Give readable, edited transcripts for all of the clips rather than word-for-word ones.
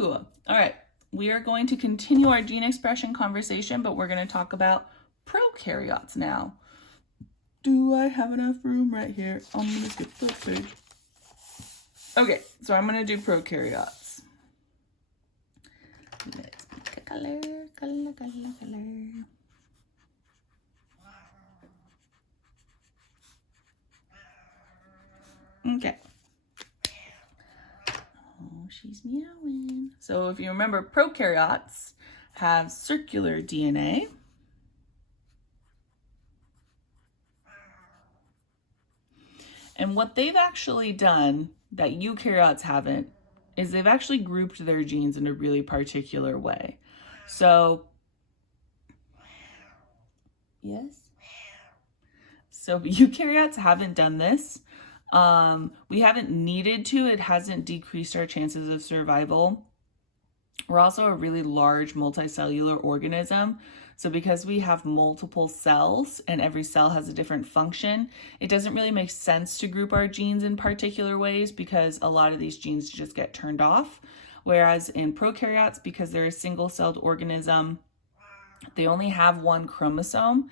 Woo! All right, we are going to continue our gene expression conversation, but we're going to talk about prokaryotes now. Do I have enough room right here? I'm going to skip the page. Okay, so I'm going to do prokaryotes. Let's pick a color. Okay. Oh, she's meowing. So if you remember, prokaryotes have circular DNA. And what they've actually done that eukaryotes haven't is they've actually grouped their genes in a really particular way. So, yes? So eukaryotes haven't done this. We haven't needed to. It hasn't decreased our chances of survival. We're also a really large multicellular organism. So because we have multiple cells and every cell has a different function, it doesn't really make sense to group our genes in particular ways because a lot of these genes just get turned off. Whereas in prokaryotes, because they're a single-celled organism, they only have one chromosome.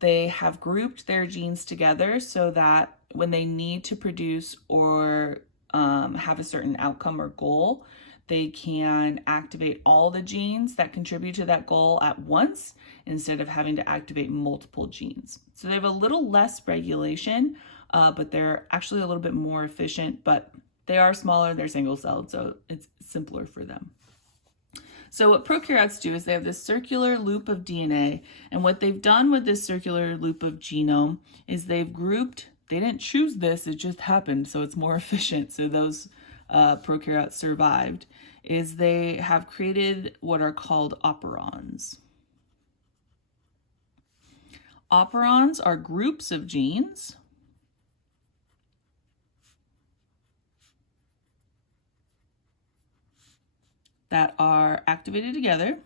They have grouped their genes together so that when they need to produce or have a certain outcome or goal, they can activate all the genes that contribute to that goal at once instead of having to activate multiple genes. So they have a little less regulation, but they're actually a little bit more efficient, but they are smaller, they're single-celled, so it's simpler for them. So what prokaryotes do is they have this circular loop of DNA, and what they've done with this circular loop of genome is they've grouped, they didn't choose this, it just happened, so it's more efficient, so those prokaryotes survived, is they have created what are called operons. Operons are groups of genes that are activated together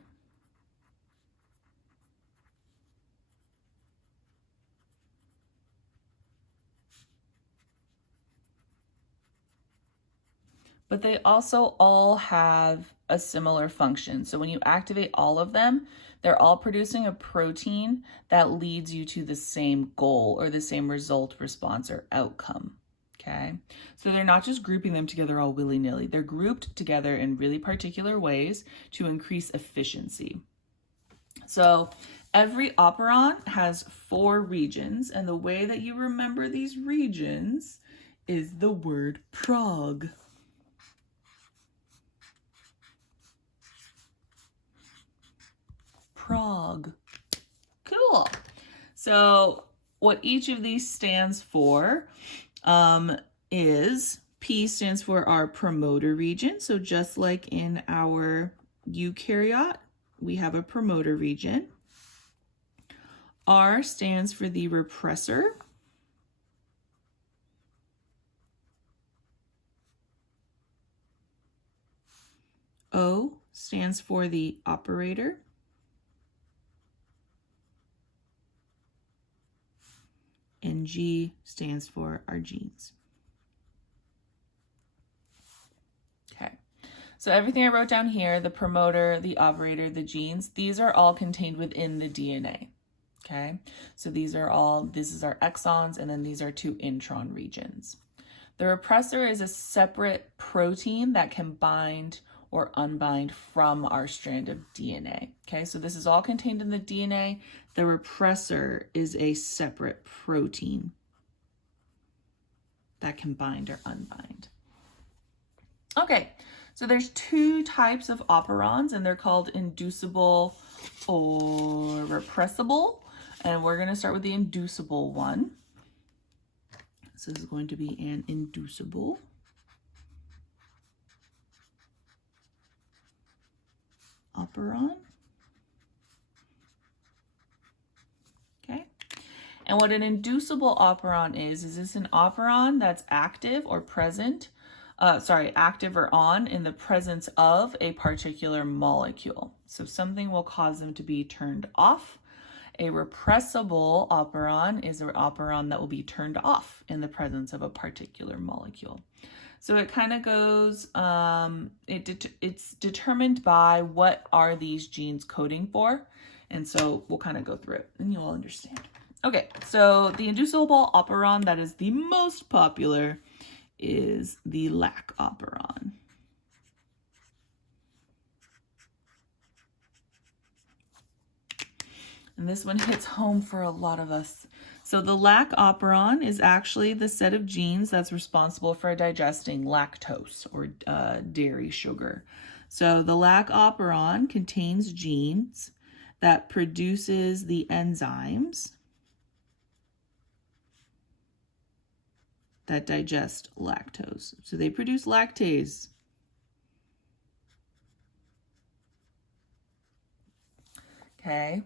but they also all have a similar function. So when you activate all of them, they're all producing a protein that leads you to the same goal or the same result, response, or outcome. Okay, so they're not just grouping them together all willy-nilly. They're grouped together in really particular ways to increase efficiency. So every operon has 4 regions, and the way that you remember these regions is the word prog. Prog. Cool. So what each of these stands for is P stands for our promoter region. So just like in our eukaryote, we have a promoter region. R stands for the repressor. O stands for the operator. And G stands for our genes. Okay, so everything I wrote down here, the promoter, the operator, the genes, these are all contained within the DNA. Okay, so this is our exons, and then these are 2 intron regions. The repressor is a separate protein that can bind or unbind from our strand of DNA. Okay, so this is all contained in the DNA. The repressor is a separate protein that can bind or unbind. Okay, so there's 2 types of operons, and they're called inducible or repressible. And we're going to start with the inducible one. So this is going to be an inducible. Operon. Okay, and what an inducible operon is this an operon that's active or present, active or on in the presence of a particular molecule. So something will cause them to be turned off. A repressible operon is an operon that will be turned off in the presence of a particular molecule. So it kind of goes, it's determined by what are these genes coding for. And so we'll kind of go through it and you'll understand. Okay, so the inducible operon that is the most popular is the lac operon. And this one hits home for a lot of us. So the lac operon is actually the set of genes that's responsible for digesting lactose or dairy sugar. So the lac operon contains genes that produces the enzymes that digest lactose. So they produce lactase. Okay.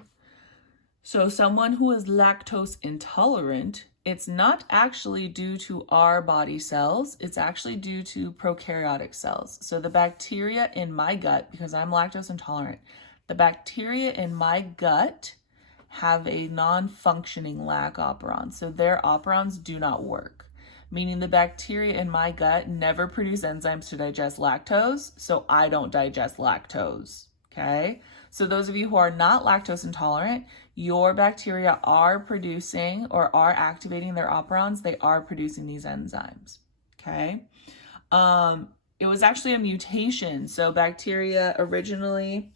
So someone who is lactose intolerant, it's not actually due to our body cells, it's actually due to prokaryotic cells. So the bacteria in my gut, because I'm lactose intolerant, the bacteria in my gut have a non-functioning lac operon. So their operons do not work, meaning the bacteria in my gut never produce enzymes to digest lactose, so I don't digest lactose, okay? So those of you who are not lactose intolerant, your bacteria are producing or are activating their operons. They are producing these enzymes, okay? It was actually a mutation. So bacteria originally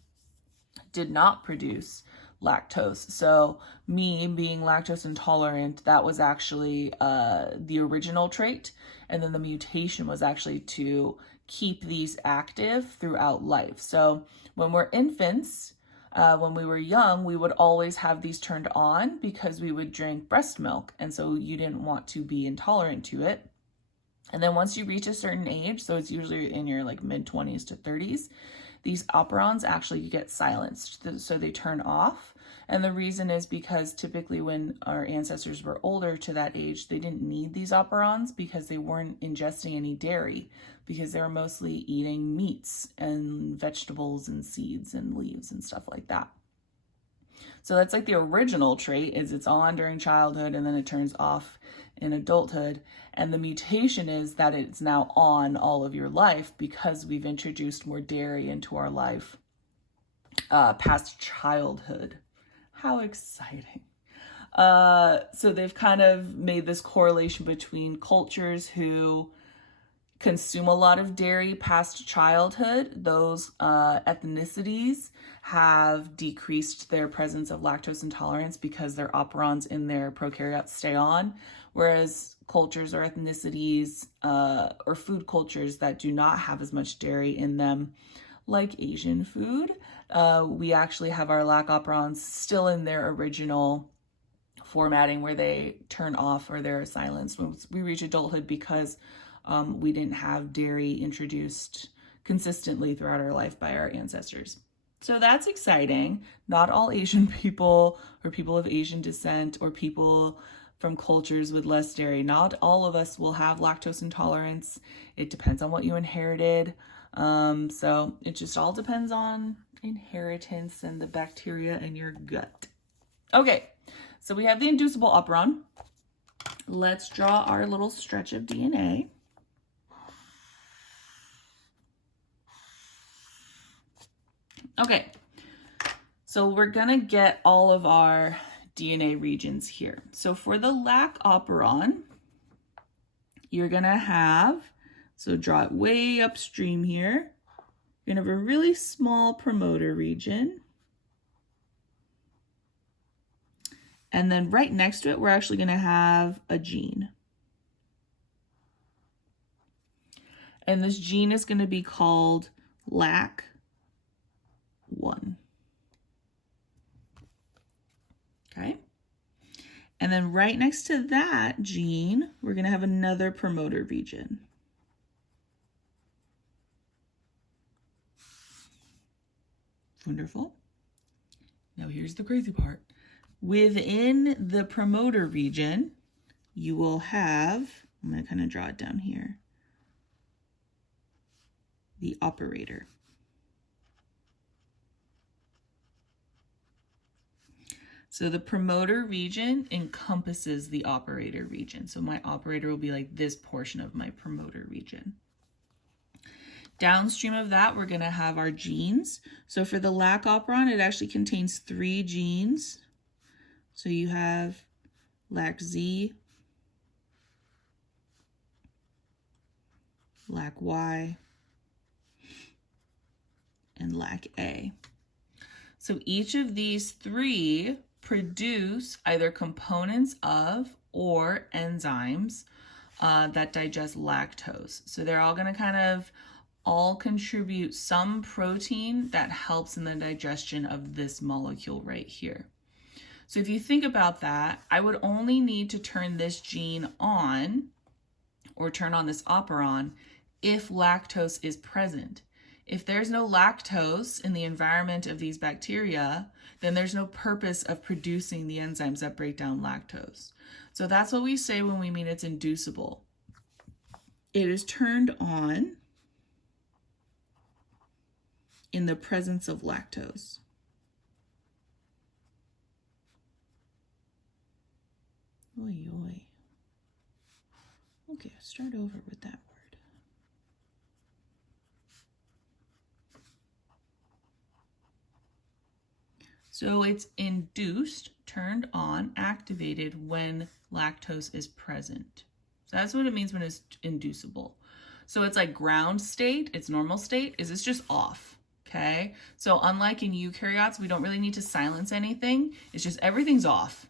did not produce lactose. So me being lactose intolerant, that was actually the original trait. And then the mutation was actually to keep these active throughout life. So when we're infants, when we were young, we would always have these turned on because we would drink breast milk. And so you didn't want to be intolerant to it. And then once you reach a certain age, so it's usually in your like mid-20s to 30s, these operons actually get silenced, so they turn off. And the reason is because typically when our ancestors were older to that age, they didn't need these operons because they weren't ingesting any dairy, because they were mostly eating meats and vegetables and seeds and leaves and stuff like that. So that's like the original trait, is it's on during childhood and then it turns off in adulthood. And the mutation is that it's now on all of your life because we've introduced more dairy into our life past childhood. How exciting. So they've kind of made this correlation between cultures who consume a lot of dairy past childhood. Those ethnicities have decreased their presence of lactose intolerance because their operons in their prokaryotes stay on, whereas cultures or ethnicities or food cultures that do not have as much dairy in them, like Asian food, we actually have our lac operons still in their original formatting where they turn off or they're silenced when we reach adulthood because we didn't have dairy introduced consistently throughout our life by our ancestors. So that's exciting. Not all Asian people or people of Asian descent or people from cultures with less dairy, not all of us will have lactose intolerance. It depends on what you inherited. So it just all depends on inheritance and the bacteria in your gut. Okay, so we have the inducible operon. Let's draw our little stretch of DNA. Okay, so we're gonna get all of our DNA regions here. So for the lac operon, you're gonna have, so draw it way upstream here. You're gonna have a really small promoter region. And then right next to it, we're actually gonna have a gene. And this gene is gonna be called LAC1. Okay. And then right next to that gene, we're gonna have another promoter region. Wonderful. Now here's the crazy part. Within the promoter region, you will have, I'm going to kind of draw it down here, the operator. So the promoter region encompasses the operator region. So my operator will be like this portion of my promoter region. Downstream of that, we're going to have our genes. So for the lac operon, it actually contains 3 genes. So you have LAC-Z, LAC-Y, and LAC-A. So each of these 3 produce either components of or enzymes that digest lactose. So they're all going to kind of all contribute some protein that helps in the digestion of this molecule right here. So if you think about that, I would only need to turn this gene on or turn on this operon if lactose is present. If there's no lactose in the environment of these bacteria, then there's no purpose of producing the enzymes that break down lactose. So that's what we say when we mean it's inducible. It is turned on in the presence of lactose. Oy, oy. Okay, I'll start over with that word. So it's induced, turned on, activated when lactose is present. So that's what it means when it's inducible. So it's like ground state, its normal state, is it's just off. Okay, so unlike in eukaryotes, we don't really need to silence anything. It's just everything's off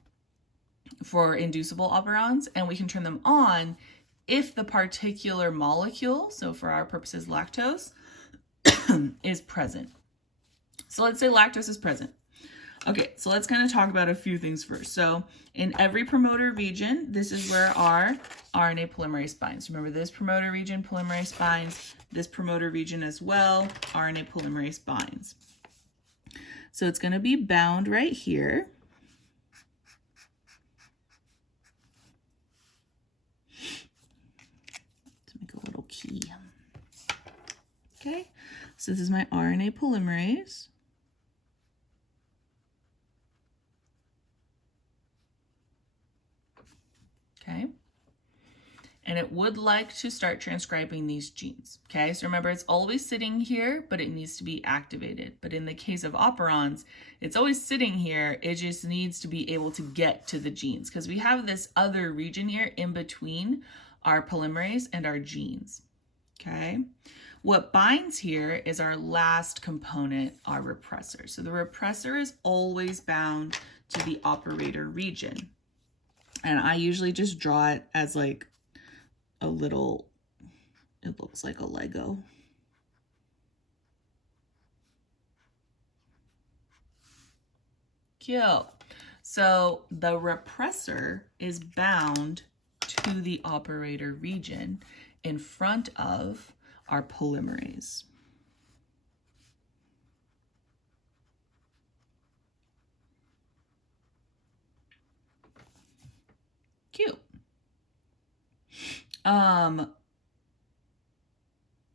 for inducible operons, and we can turn them on if the particular molecule, so for our purposes lactose, is present. So let's say lactose is present. Okay, so let's kind of talk about a few things first. So in every promoter region, this is where our RNA polymerase binds. Remember, this promoter region, polymerase binds. This promoter region as well, RNA polymerase binds. So it's going to be bound right here. Let's make a little key. Okay, so this is my RNA polymerase. Okay, and it would like to start transcribing these genes. Okay, so remember, it's always sitting here, but it needs to be activated. But in the case of operons, it's always sitting here. It just needs to be able to get to the genes because we have this other region here in between our polymerase and our genes. Okay, what binds here is our last component, our repressor. So the repressor is always bound to the operator region. And I usually just draw it as like a little, it looks like a Lego. Cute. So the repressor is bound to the operator region in front of our polymerase. Cute.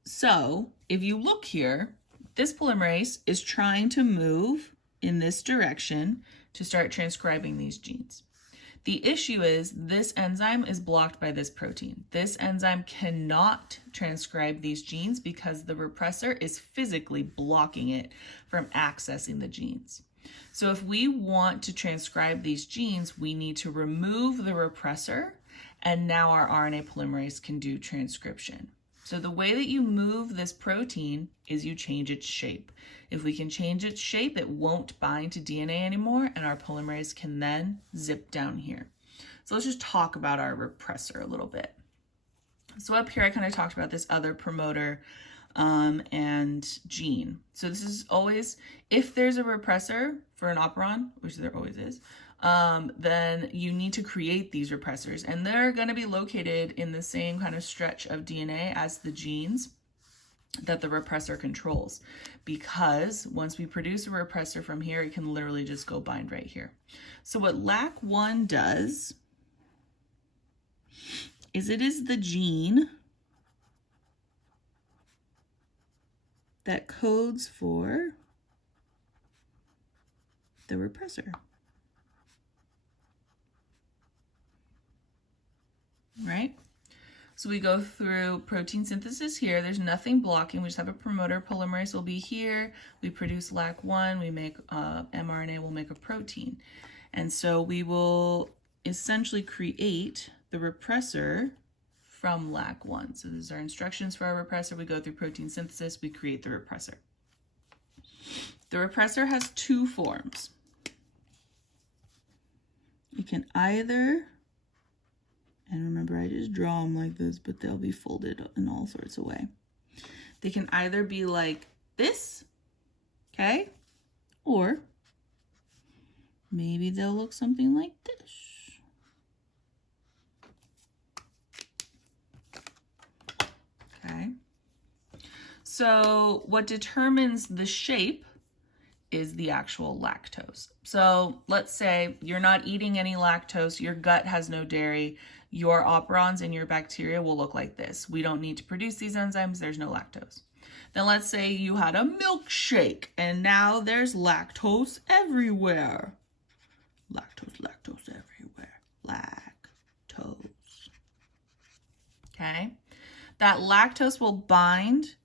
So if you look here, this polymerase is trying to move in this direction to start transcribing these genes. The issue is this enzyme is blocked by this protein. This enzyme cannot transcribe these genes because the repressor is physically blocking it from accessing the genes. So if we want to transcribe these genes, we need to remove the repressor, and now our RNA polymerase can do transcription. So the way that you move this protein is you change its shape. If we can change its shape, it won't bind to DNA anymore, and our polymerase can then zip down here. So let's just talk about our repressor a little bit. So up here, I kind of talked about this other promoter and gene. So this is always, if there's a repressor for an operon, which there always is, then you need to create these repressors, and they're going to be located in the same kind of stretch of DNA as the genes that the repressor controls, because once we produce a repressor from here, it can literally just go bind right here. So what LAC1 does is it is the gene that codes for the repressor. Right? So we go through protein synthesis here. There's nothing blocking. We just have a promoter. Polymerase will be here. We produce LAC1. We make mRNA. We'll make a protein. And so we will essentially create the repressor from LAC1. So these are instructions for our repressor. We go through protein synthesis. We create the repressor. The repressor has two forms. It can either, and remember I just draw them like this, but they'll be folded in all sorts of way. They can either be like this, okay? Or maybe they'll look something like this. Okay. So what determines the shape is the actual lactose. So let's say you're not eating any lactose, your gut has no dairy, your operons in your bacteria will look like this. We don't need to produce these enzymes, there's no lactose. Then let's say you had a milkshake and now there's lactose everywhere. Lactose everywhere. Lactose. Okay? That lactose will bind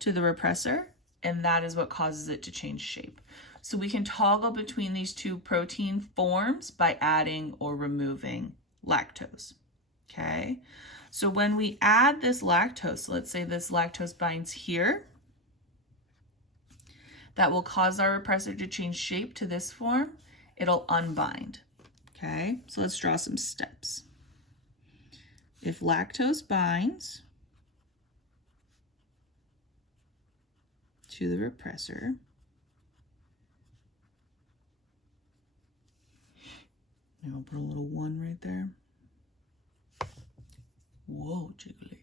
to the repressor, and that is what causes it to change shape. So we can toggle between these two protein forms by adding or removing lactose. Okay? So when we add this lactose, let's say this lactose binds here, that will cause our repressor to change shape to this form. It'll unbind. Okay? So let's draw some steps. If lactose binds to the repressor, and I'll put a little 1 right there. Whoa, jiggly.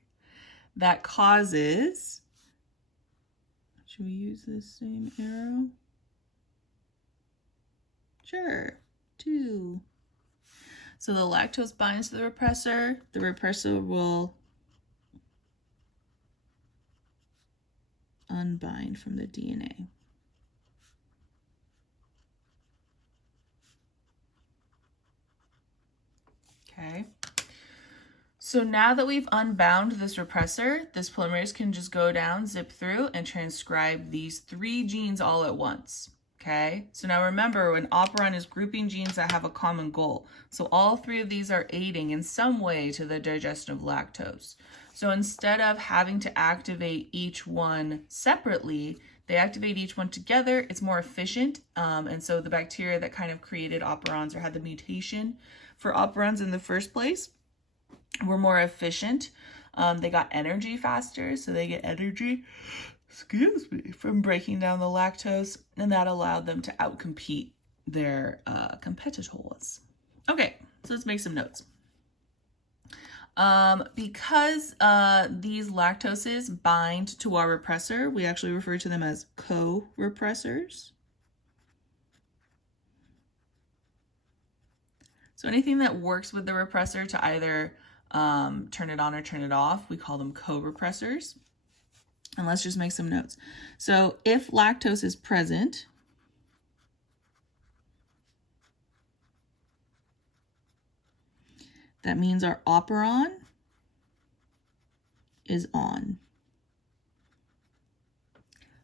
That causes, should we use this same arrow? Sure, 2. So the lactose binds to the repressor will unbind from the DNA. Okay. So now that we've unbound this repressor, this polymerase can just go down, zip through, and transcribe these 3 genes all at once. Okay, so now remember, an operon is grouping genes that have a common goal. So all 3 of these are aiding in some way to the digestion of lactose. So instead of having to activate each one separately, they activate each one together. It's more efficient. And so the bacteria that kind of created operons or had the mutation for operons in the first place were more efficient. They got energy faster, so they get energy, from breaking down the lactose, and that allowed them to outcompete their competitors. Okay, so let's make some notes. Because these lactoses bind to our repressor, we actually refer to them as co-repressors. So anything that works with the repressor to either turn it on or turn it off, we call them co-repressors. And let's just make some notes. So if lactose is present, that means our operon is on.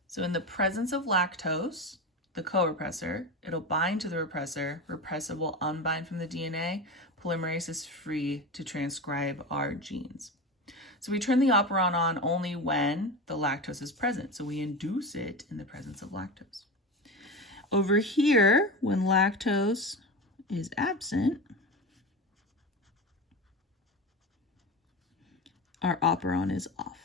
So in the presence of lactose, the co-repressor, it'll bind to the repressor. Repressor will unbind from the DNA. Polymerase is free to transcribe our genes. So we turn the operon on only when the lactose is present. So we induce it in the presence of lactose. Over here, when lactose is absent, our operon is off.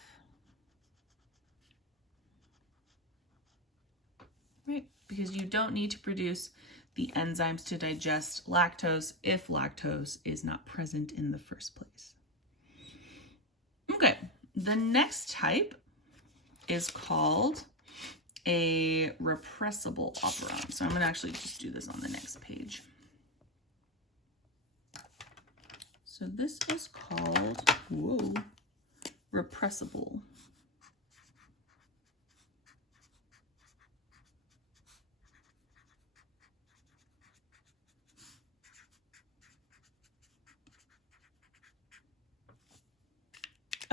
Right, because you don't need to produce the enzymes to digest lactose if lactose is not present in the first place. Okay, the next type is called a repressible operon. So I'm going to actually just do this on the next page. So this is called, repressible.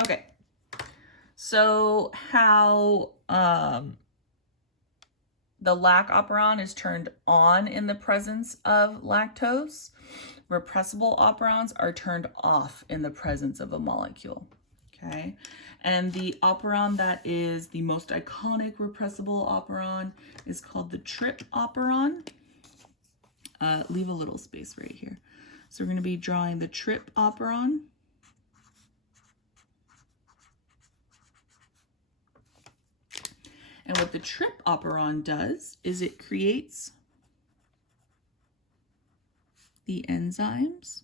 Okay, so how the lac operon is turned on in the presence of lactose. Repressible operons are turned off in the presence of a molecule. Okay, and the operon that is the most iconic repressible operon is called the trip operon. Leave a little space right here. So we're going to be drawing the trip operon. And what the trip operon does is it creates the enzymes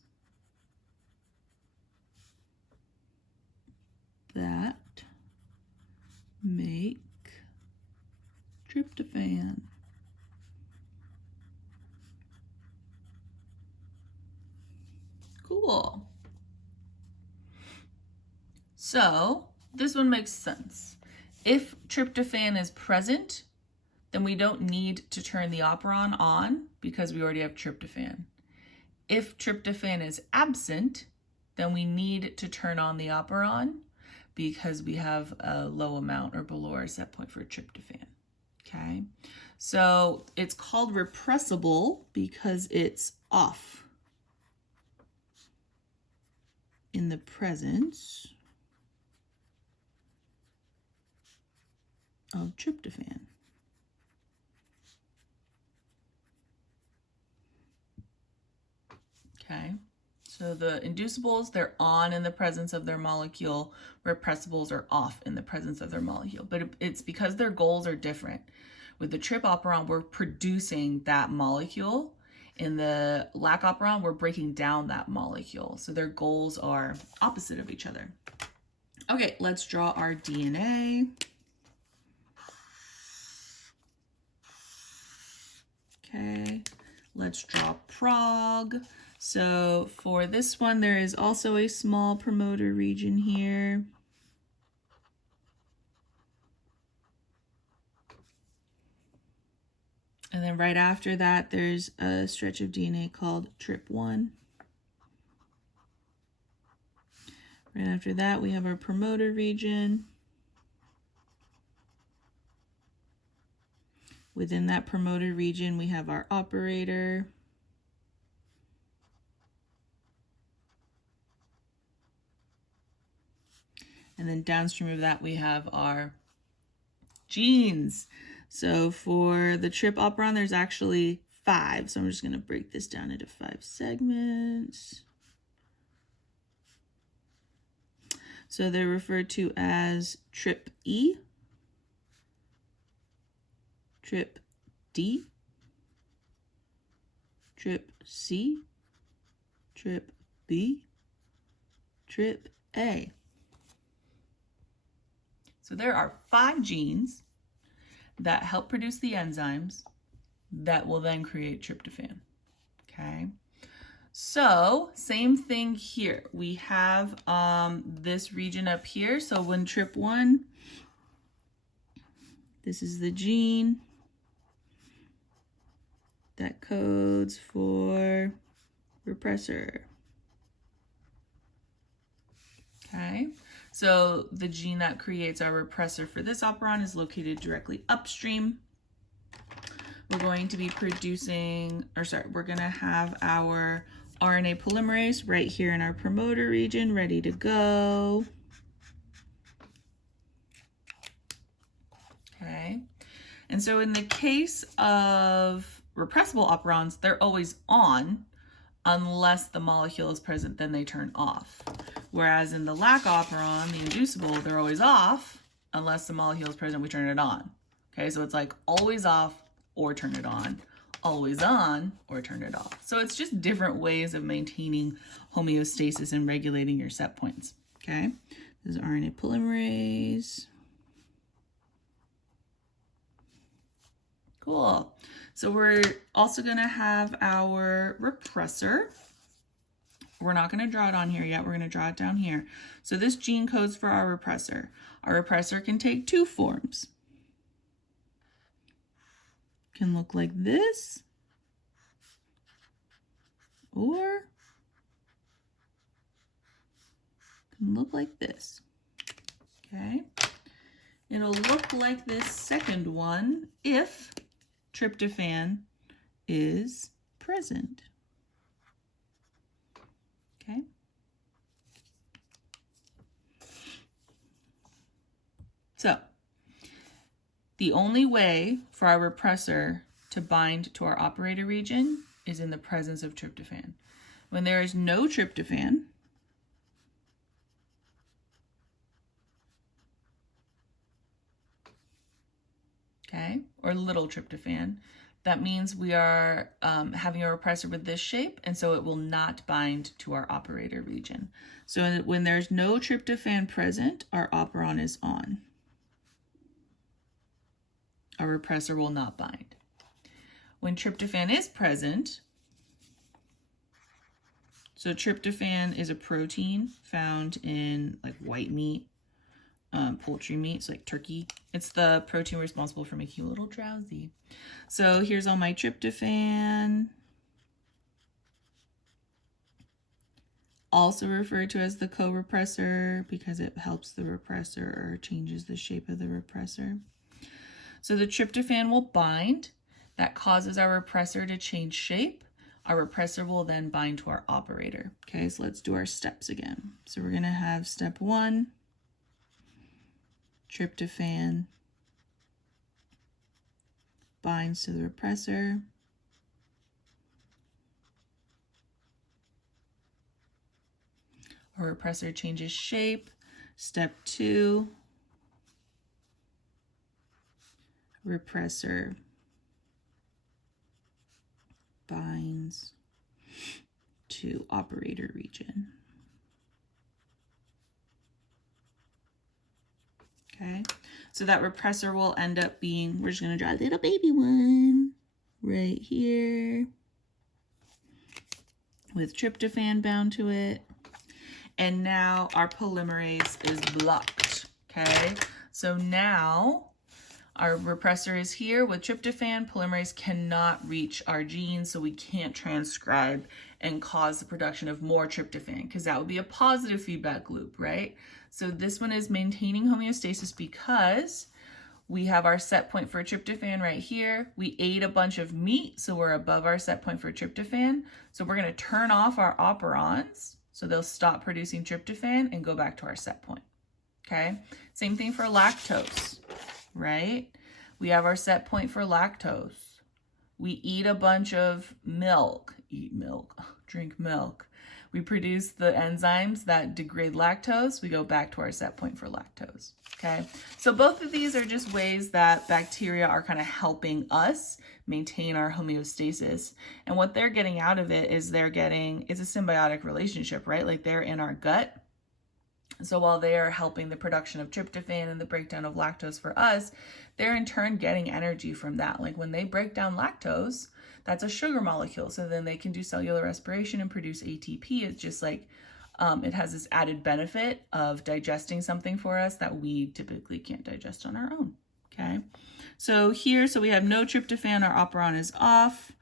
that make tryptophan. Cool. So this one makes sense. If tryptophan is present, then we don't need to turn the operon on because we already have tryptophan. If tryptophan is absent, then we need to turn on the operon because we have a low amount or below our set point for tryptophan. Okay, so it's called repressible because it's off in the presence of tryptophan. Okay, so the inducibles, they're on in the presence of their molecule. Repressibles are off in the presence of their molecule, but it's because their goals are different. With the trip operon, we're producing that molecule. In the lac operon, we're breaking down that molecule. So their goals are opposite of each other. Okay, let's draw our DNA. Okay, let's draw prog. So for this one, there is also a small promoter region here. And then right after that, there's a stretch of DNA called TRIP1. Right after that, we have our promoter region. Within that promoter region, we have our operator. And then downstream of that, we have our genes. So for the trip operon, there's actually 5. So I'm just going to break this down into 5 segments. So they're referred to as trip E, trip D, trip C, trip B, trip A. So there are 5 genes that help produce the enzymes that will then create tryptophan. Okay, so same thing here. We have this region up here. So when TRIP1, this is the gene that codes for repressor. Okay, so the gene that creates our repressor for this operon is located directly upstream. We're going to be producing, we're going to have our RNA polymerase right here in our promoter region, ready to go. Okay, and so in the case of repressible operons, they're always on unless the molecule is present, then they turn off. Whereas in the lac operon, the inducible, they're always off unless the molecule is present, we turn it on. Okay, so it's like always off or turn it on, always on or turn it off. So it's just different ways of maintaining homeostasis and regulating your set points. Okay, this is RNA polymerase. Cool. So we're also going to have our repressor. We're not going to draw it on here yet. We're going to draw it down here. So this gene codes for our repressor. Our repressor can take 2 forms. Can look like this, or can look like this. Okay. It'll look like this second one if tryptophan is present. Okay. So the only way for our repressor to bind to our operator region is in the presence of tryptophan. When there is no tryptophan, okay, or little tryptophan, that means we are having a repressor with this shape, and so it will not bind to our operator region. So when there's no tryptophan present, our operon is on. Our repressor will not bind. When tryptophan is present, so tryptophan is a protein found in like white meat, poultry meat, so like turkey. It's the protein responsible for making you a little drowsy. So here's all my tryptophan. Also referred to as the co-repressor because it helps the repressor or changes the shape of the repressor. So the tryptophan will bind. That causes our repressor to change shape. Our repressor will then bind to our operator. Okay, so let's do our steps again. So we're going to have step 1, tryptophan binds to the repressor. Our repressor changes shape. Step 2, repressor binds to operator region. Okay, so that repressor will end up being, we're just going to draw a little baby one right here with tryptophan bound to it. And now our polymerase is blocked. Okay, so now our repressor is here with tryptophan. Polymerase cannot reach our genes, so we can't transcribe and cause the production of more tryptophan, because that would be a positive feedback loop, right? So this one is maintaining homeostasis because we have our set point for tryptophan right here. We ate a bunch of meat, so we're above our set point for tryptophan. So we're going to turn off our operons, so they'll stop producing tryptophan and go back to our set point. Okay, same thing for lactose. Right? We have our set point for lactose. We eat a bunch of milk, drink milk. We produce the enzymes that degrade lactose. We go back to our set point for lactose. Okay, so both of these are just ways that bacteria are kind of helping us maintain our homeostasis. And what they're getting out of it is it's a symbiotic relationship, right? Like they're in our gut. So while they are helping the production of tryptophan and the breakdown of lactose for us, they're in turn getting energy from that. Like when they break down lactose, that's a sugar molecule. So then they can do cellular respiration and produce ATP. It's just like, it has this added benefit of digesting something for us that we typically can't digest on our own. Okay. So here, so we have no tryptophan, our operon is off.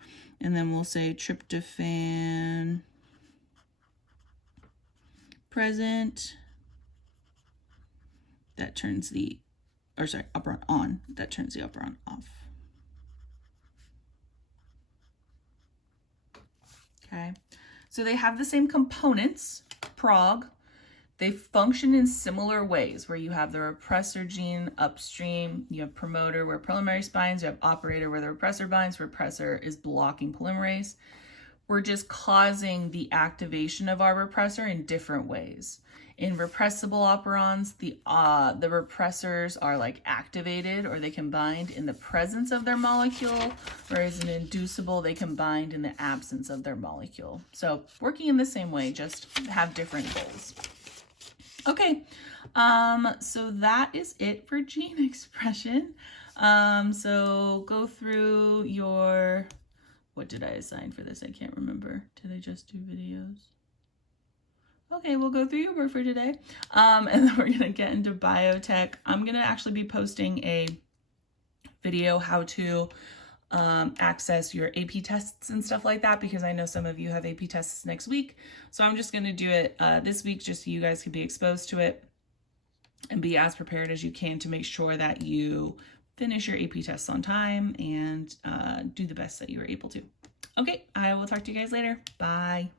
And then we'll say tryptophan present. That turns the, operon on. That turns the operon off. Okay, so they have the same components, prog. They function in similar ways where you have the repressor gene upstream, you have promoter where polymerase binds, you have operator where the repressor binds. Repressor is blocking polymerase. We're just causing the activation of our repressor in different ways. In repressible operons, the repressors are like activated, or they can bind in the presence of their molecule, whereas in inducible, they can bind in the absence of their molecule. So working in the same way, just have different goals. Okay, so that is it for gene expression. So go through your, what did I assign for this? I can't remember. Did I just do videos? Okay, we'll go through your work for today. And then we're gonna get into biotech. I'm gonna actually be posting a video how to access your AP tests and stuff like that, because I know some of you have AP tests next week. So I'm just gonna do it this week just so you guys can be exposed to it. and be as prepared as you can to make sure that you finish your AP tests on time and do the best that you were able to. Okay, I will talk to you guys later. Bye.